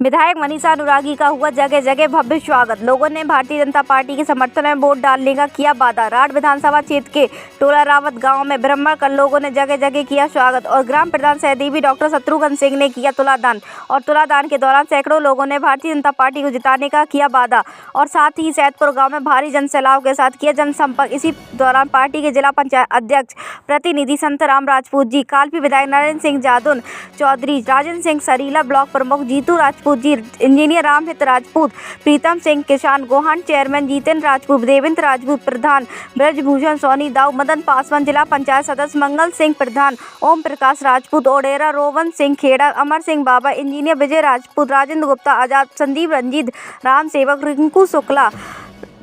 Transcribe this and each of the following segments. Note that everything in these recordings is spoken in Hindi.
विधायक मनीषा अनुरागी का हुआ जगह जगह भव्य स्वागत। लोगों ने भारतीय जनता पार्टी के समर्थन में वोट डालने का किया वादा। राठ विधानसभा क्षेत्र के टोला रावत गांव में भ्रमण कर लोगों ने जगह जगह किया स्वागत और ग्राम प्रधान सहदेवी डॉक्टर शत्रुघ्न सिंह ने किया तुलादान और तुलादान के दौरान सैकड़ों लोगों ने भारतीय जनता पार्टी को जिताने का किया वादा और साथ ही सैदपुर गाँव में भारी जनसैलाब के साथ किया जनसंपर्क। इसी दौरान पार्टी के जिला पंचायत अध्यक्ष प्रतिनिधि संतराम राजपूत जी, कालपी विधायक नरेंद्र सिंह जादुन चौधरी, राजेंद्र सिंह सरीला, ब्लॉक प्रमुख जीतू राजपूत जी, इंजीनियर रामहित राजपूत, प्रीतम सिंह, किसान गोहान, चेयरमैन जितेंद्र राजपूत, देवेंद्र राजपूत, प्रधान ब्रजभूषण सोनी दाऊ, मदन पासवान, जिला पंचायत सदस्य मंगल सिंह प्रधान, ओम प्रकाश राजपूत, ओडेरा, रोवन सिंह खेड़ा, अमर सिंह बाबा, इंजीनियर विजय राजपूत, राजेंद्र गुप्ता, आजाद, संदीप रंजीत, राम सेवक, रिंकू शुक्ला,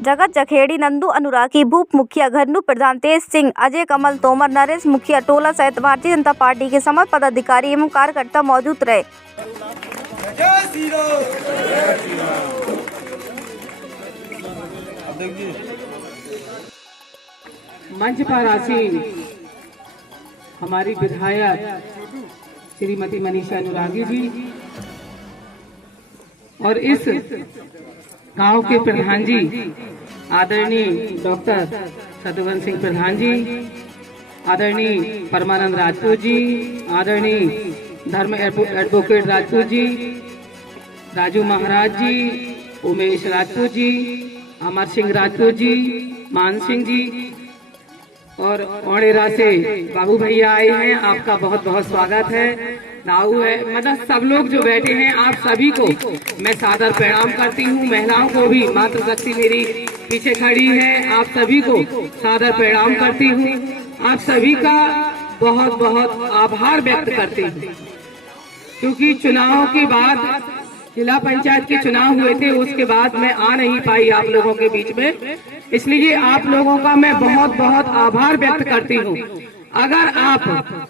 जगत जखेड़ी, नंदू अनुरागी, भूप मुखिया, घरनू प्रधान, तेज सिंह, अजय कमल तोमर, नरेश मुखिया टोला सहित भारतीय जनता पार्टी के समस्त पदाधिकारी एवं कार्यकर्ता मौजूद रहे। मंच पर आसीन हमारी विधायक श्रीमती मनीषा अनुरागी जी और इस गांव के प्रधान जी आदरणीय डॉक्टर शत्रुघ्न सिंह प्रधान जी, आदरणीय परमानंद राजपूत जी, आदरणीय धर्म एडवोकेट राजपूत जी, राजू महाराज जी, उमेश राजपूत जी, अमर सिंह राजपूत जी, मान सिंह जी और ओडेरा से बाबू भैया आए हैं। आपका बहुत बहुत स्वागत है। राहु है, मतलब सब लोग जो बैठे हैं, आप सभी को मैं सादर प्रणाम करती हूँ। महिलाओं को भी, मातृशक्ति मेरी पीछे खड़ी है, आप सभी को सादर प्रणाम करती हूँ। आप सभी का बहुत बहुत आभार व्यक्त करती हूँ, क्योंकि चुनाव के बाद जिला पंचायत के चुनाव हुए थे, उसके बाद मैं आ नहीं पाई आप लोगों के बीच में, इसलिए आप लोगों का मैं बहुत बहुत आभार व्यक्त करती हूँ। अगर आप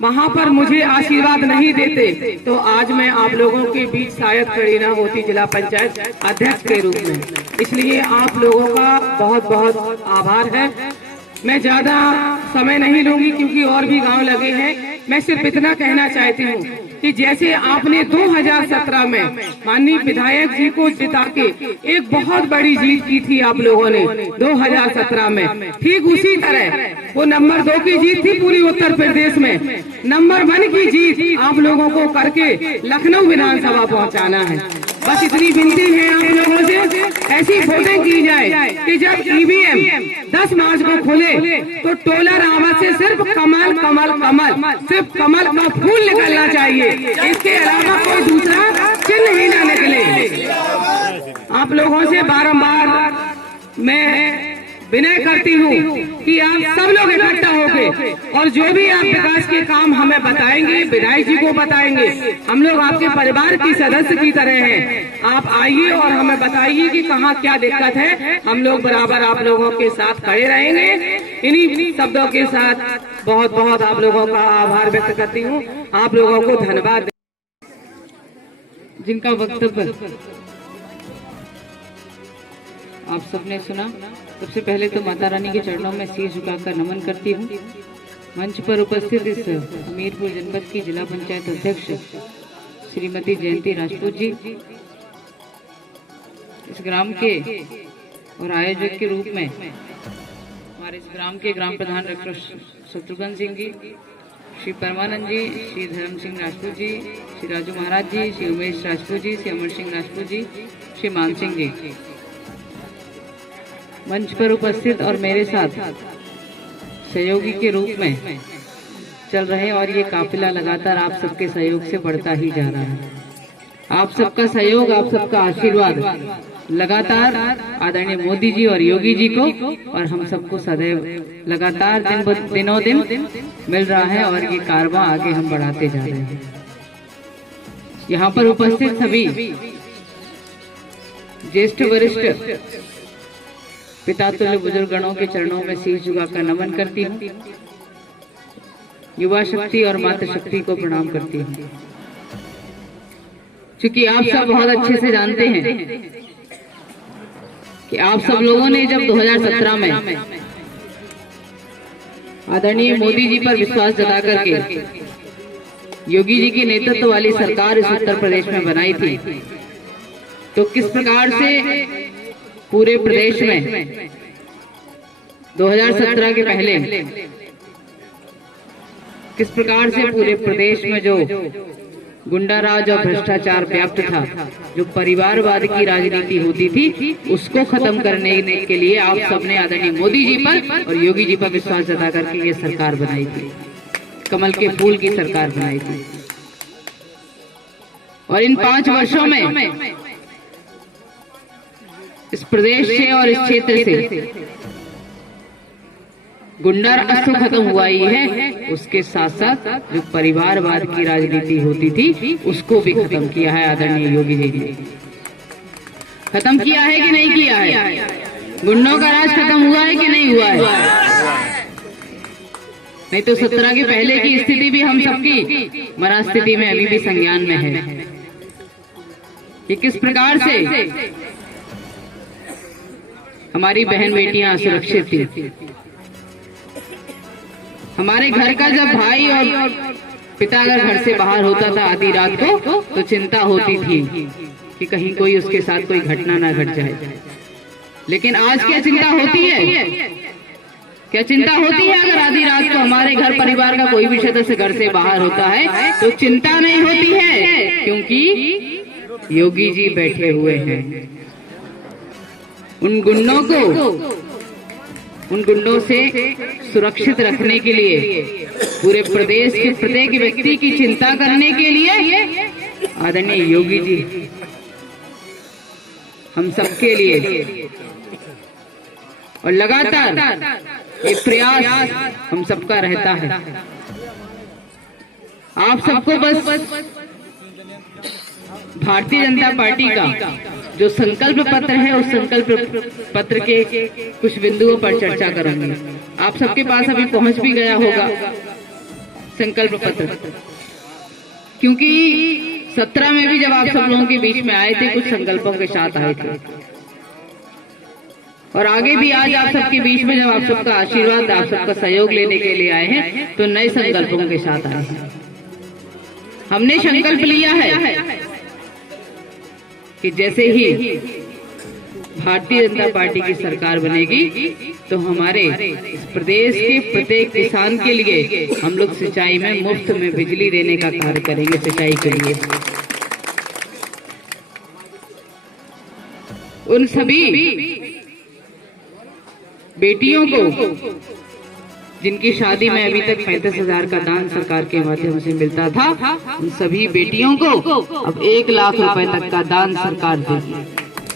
वहाँ पर मुझे आशीर्वाद नहीं देते तो आज मैं आप लोगों के बीच शायद खड़ी ना होती जिला पंचायत अध्यक्ष के रूप में, इसलिए आप लोगों का बहुत बहुत आभार है। मैं ज्यादा समय नहीं लूंगी क्योंकि और भी गांव लगे हैं। मैं सिर्फ इतना कहना चाहती हूँ कि जैसे आपने 2017 में माननीय विधायक जी को जिता के एक बहुत बड़ी जीत की थी आप लोगों ने 2017 में, ठीक उसी तरह वो नंबर 2 की जीत थी पूरी उत्तर प्रदेश में, नंबर 1 की जीत आप लोगों को करके लखनऊ विधानसभा पहुंचाना है। बस इतनी विनती है आप लोगों से, ऐसी वोटिंग की जाए कि जब ईवीएम 10 मार्च को खुले तो टोला रावत से सिर्फ कमल कमल कमल, सिर्फ कमल का फूल निकलना चाहिए, इसके अलावा कोई दूसरा चिन्ह ही ना निकले। आप लोगों से बारंबार मैं विनय करती हूँ कि आप सब लोग इकट्ठा होके और जो भी आप विकास के काम हमें बताएंगे, विधायक जी को बताएंगे, हम लोग आपके परिवार की सदस्य की तरह हैं। आप आइए और हमें बताइए कि कहाँ क्या दिक्कत है, हम लोग बराबर आप लोगों के साथ खड़े रहेंगे। इन्हीं शब्दों के साथ बहुत बहुत आप लोगों का आभार व्यक्त करती हूँ। आप लोगों को धन्यवाद। जिनका वक्तव्य आप सबने सुना, सबसे पहले तो माता रानी के चरणों में शीश झुकाकर नमन करती हूँ। मंच पर उपस्थित इस हमीरपुर जनपद की जिला पंचायत अध्यक्ष श्रीमती जयंती राजपूत जी, इस ग्राम के और आयोजक के रूप में हमारे इस ग्राम के ग्राम प्रधान डॉक्टर शत्रुघ्न सिंह जी, श्री परमानंद जी, श्री धर्म सिंह राजपूत जी, श्री राजू महाराज जी, श्री उमेश राजपूत जी, श्री अमर सिंह राजपूत जी, श्री मान सिंह जी मंच पर उपस्थित और मेरे साथ सहयोगी के रूप में चल रहे, और ये काफिला लगातार आप सबके सहयोग से बढ़ता ही जा रहा है। आप सबका सहयोग, आप सबका आशीर्वाद लगातार आदरणीय मोदी जी और योगी जी को और हम सबको सदैव लगातार दिनों दिन मिल रहा है और ये कारवां आगे हम बढ़ाते जा रहे हैं। यहाँ पर उपस्थित सभी ज्येष्ठ वरिष्ठ पिता तुल्य बुजुर्गणों के चरणों में शीश झुकाकर नमन करती हूँ। युवा शक्ति और मातृ शक्ति को प्रणाम करती हूँ, क्योंकि आप सब बहुत अच्छे से जानते हैं कि आप सब लोगों ने जब 2017 में आदरणीय मोदी जी पर विश्वास जता करके योगी जी की नेतृत्व वाली सरकार इस उत्तर प्रदेश में बनाई थी, तो किस प्रकार से पूरे प्रदेश में 2017 के पहले किस प्रकार से पूरे प्रदेश में जो गुंडाराज और भ्रष्टाचार व्याप्त था, जो परिवारवाद की राजनीति होती थी, उसको खत्म करने के लिए आप सबने आदरणीय मोदी जी पर और योगी जी पर विश्वास जता करके ये सरकार बनाई थी, कमल के फूल की सरकार बनाई थी। और इन 5 वर्षों में इस प्रदेश से और इस क्षेत्र से गुंडा राज तो खत्म हुआ ही है, उसके साथ साथ जो परिवारवाद की राजनीति होती थी उसको भी खत्म किया है आदरणीय योगी जी ने। खत्म किया है कि नहीं किया है? गुंडों का राज खत्म हुआ है कि नहीं हुआ है? नहीं तो 17 के पहले की स्थिति भी हम सबकी मनस्थिति में अभी भी संज्ञान में है कि किस प्रकार से हमारी बहन बेटियां असुरक्षित थी। हमारे घर का जब भाई और पिता अगर घर से बाहर होता था आधी रात को, तो चिंता होती थी कि कहीं कोई उसके साथ कोई घटना ना घट जाए। लेकिन आज क्या चिंता होती है? क्या चिंता होती है अगर आधी रात को हमारे घर परिवार का कोई भी सदस्य घर से बाहर होता है तो चिंता नहीं होती है, क्योंकि योगी जी बैठे हुए हैं। उन गुंडों से सुरक्षित रखने के लिए, पूरे प्रदेश के प्रत्येक व्यक्ति की चिंता करने के लिए आदरणीय योगी जी हम सबके लिए, और लगातार ये प्रयास हम सबका रहता है। आप सबको बस भारतीय जनता पार्टी का जो संकल्प पत्र है, उस संकल्प पत्र के कुछ बिंदुओं पर चर्चा करेंगे। आप सबके पास अभी पहुंच भी गया होगा संकल्प पत्र, क्योंकि 17 में भी जब आप सब लोगों के बीच में आए थे, कुछ संकल्पों के साथ आए थे, और आगे भी आज आप सबके बीच में जब आप सबका आशीर्वाद, आप सबका सहयोग लेने के लिए आए हैं, तो नए संकल्पों के साथ आए हैं। हमने संकल्प लिया है कि जैसे ही भारतीय जनता पार्टी की सरकार बनेगी, तो हमारे इस प्रदेश के प्रत्येक किसान के लिए हम लोग सिंचाई में मुफ्त में बिजली देने का कार्य करेंगे। सिंचाई के लिए उन सभी बेटियों को जिनकी शादी में अभी तक 35,000 का दान सरकार के माध्यम से मिलता था, उन सभी बेटियों को अब 1 लाख रुपए तक का दान सरकार देगी।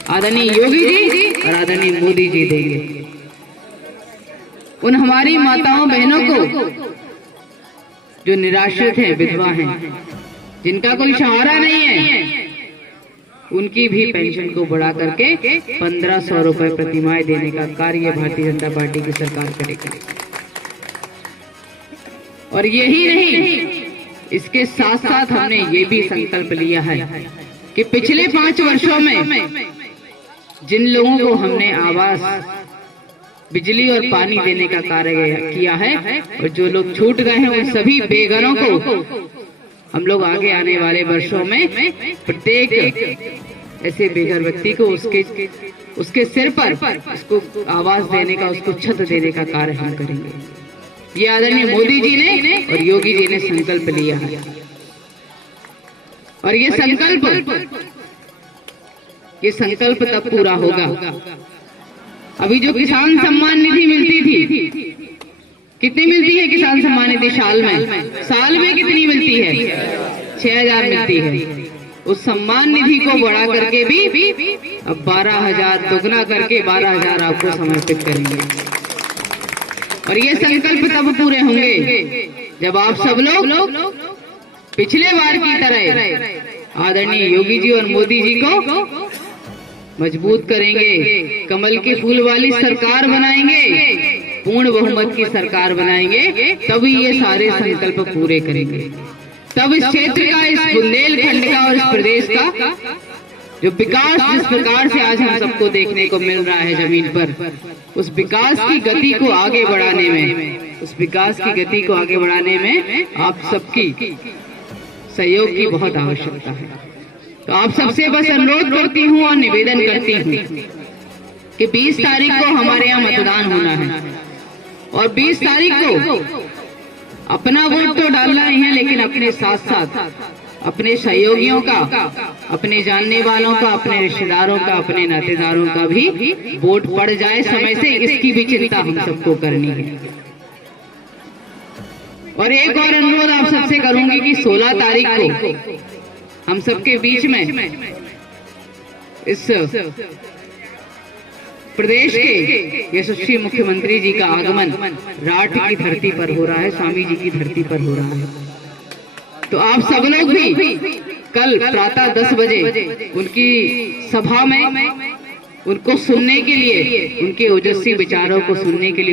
आदरणीय योगी जी और आदरणीय मोदी जी देंगे। उन हमारी माताओं बहनों को जो निराश्रित हैं, विधवा हैं, जिनका कोई सहारा नहीं है, उनकी भी पेंशन को बढ़ा करके 1500 रुपए प्रतिमाह देने का कार्य भारतीय जनता पार्टी की सरकार करेगी। और यही नहीं, इसके साथ साथ हमने ये भी संकल्प लिया है कि पिछले 5 वर्षों में जिन लोगों को हमने आवास, बिजली और पानी देने का कार्य किया है, और जो लोग छूट गए हैं, उन सभी बेघरों को हम लोग आगे आने वाले वर्षों में प्रत्येक ऐसे बेघर व्यक्ति को उसके सिर पर उसको आवास देने का, उसको छत देने का कार्य हम करेंगे। ये आदरणीय मोदी जी ने और योगी जी ने संकल्प लिया है, और ये संकल्प तब पूरा होगा। अभी जो किसान सम्मान निधि मिलती थी, कितनी मिलती है किसान सम्मान निधि साल में कितनी मिलती है? 6,000 मिलती है। उस सम्मान निधि को बढ़ा करके भी अब 12,000 दोगुना करके 12,000 आपको समर्पित करेंगे। और ये संकल्प तब पूरे होंगे जब आप सब लोग पिछले बार की तरह आदरणीय योगी जी और मोदी जी को मजबूत करेंगे, कमल के फूल वाली सरकार बनाएंगे, पूर्ण बहुमत की सरकार बनाएंगे, तभी ये सारे संकल्प पूरे करेंगे। तब इस क्षेत्र का, इस बुंदेलखंड का और इस प्रदेश का जो विकास जिस प्रकार से आज हम सबको देखने को मिल रहा है जमीन पर, उस विकास की गति को आगे बढ़ाने में, आप सबकी सहयोग की बहुत आवश्यकता है। तो आप सबसे बस अनुरोध करती हूँ और निवेदन करती हूँ कि 20 तारीख को हमारे यहाँ मतदान होना है और 20 तारीख को अपना वोट तो डालना ही है, लेकिन अपने साथ साथ अपने सहयोगियों का, अपने जानने वालों का, अपने रिश्तेदारों का, अपने नातेदारों का भी वोट पड़ जाए समय से, इसकी भी चिंता हम सबको करनी है। और एक और अनुरोध आप सबसे करूंगी कि 16 तारीख को हम सबके बीच में इस प्रदेश के यशस्वी मुख्यमंत्री जी का आगमन राठ की धरती पर हो रहा है, स्वामी जी की धरती पर हो रहा है। तो आप सब लोग भी कल प्रातः 10 बजे उनकी सभा में उनको सुनने के लिए, उनके ओजस्वी विचारों को सुनने के लिए